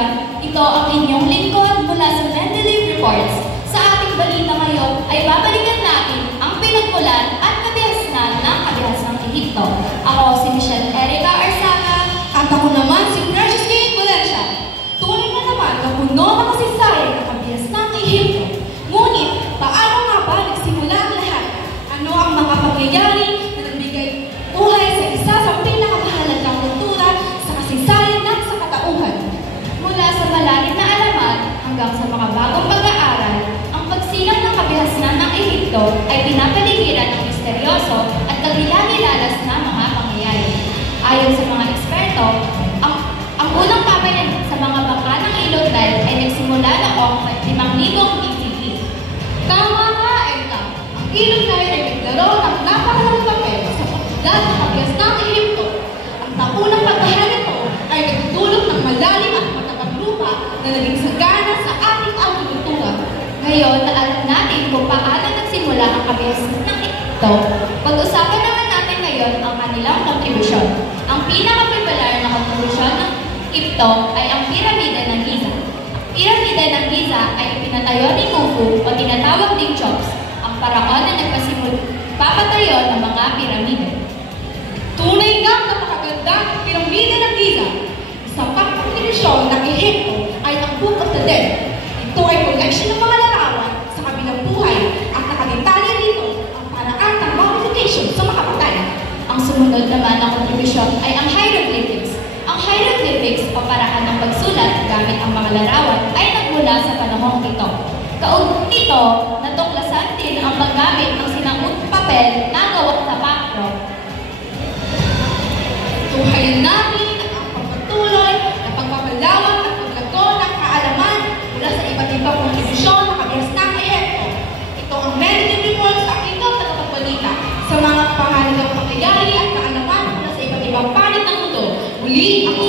kaibigan, ito ang inyong lingkod mula sa Mendeley Reports. Sa ating balita ngayon ay babalikan natin ang pinagmulan at kabihasnan ng kabihasang Ehipto. Ako si Michelle Erica Arzaga at ako naman si Precious Kate Valencia. Tunay na naman na puno ng kasaysayan ng kabihasnang Ehipto. Ngunit, paano nga ba nagsimula ang lahat? Ano ang mga pangyayari na nagbigay buhay sa isa sa pinakamahalagang kultura sa kasaysayan ng sakatauhan? Mula sa malalim na alamat hanggang sa mga bagong pag-aaral, ang pagsilang ng kabihasnan ng Ehipto ay pinapaligiran ng misteryoso at kagilagilalas na mga pangyayari. Ayon sa mga eksperto, ang unang pamayanan sa mga bangka ng ilog Nile ay nagsimula noong 5,000 BCE. Tama nga, Erika. Ang ilog Nile ay naglaro ng napakalaking papel sa pagdad ng kabihasnang Ehipto. Ang taunang pagbaha nito ay nagdulot ng malalim at matabang lupa na naging sagana sa ating agrikultura. Ngayon na alam natin kung paano nagsimula ang kabihasnan ng Ehipto, pag-usapan naman natin ngayon ang kanilang kontribusyon. Ang pinaka-popular na kontribusyon ng Ehipto ay ang Piramida ng Giza. Ang Piramida ng Giza ay pinatayo ni Khufu o tinatawag ding Cheops, ang paraon na papatayo ng mga piramide. Tunay ngang napakagandang Piramida ng Giza. Isang pang-kontribusyon ng Ehipto ay ang Book of the Dead. Ito ay koleksyon ng mga larawan sa kabilang buhay at nakadetalye dito ang paraan ng mummification sa mga patay. Ang sumunod naman na kontribusyon ay ang hieroglyphics. Ang hieroglyphics o paraan ng pagsulat gamit ang mga larawan ay nagmula sa panahong ito. Kaugnay nito, natuklasan din ang paggamit ng sinangút papel na gawa sa pakro. Tuhayan natin ang pagpatuloy na pagpapalawak at paglago ng kaalaman mula sa iba't ibang kontribusyon ng kabihasnang Ehipto. Ito ang Mendeley Reports sa inyong tagapagbalita sa mga pahalagang pangyayari at kaalaman mula sa iba't ibang panig ng mundo. Muli, ako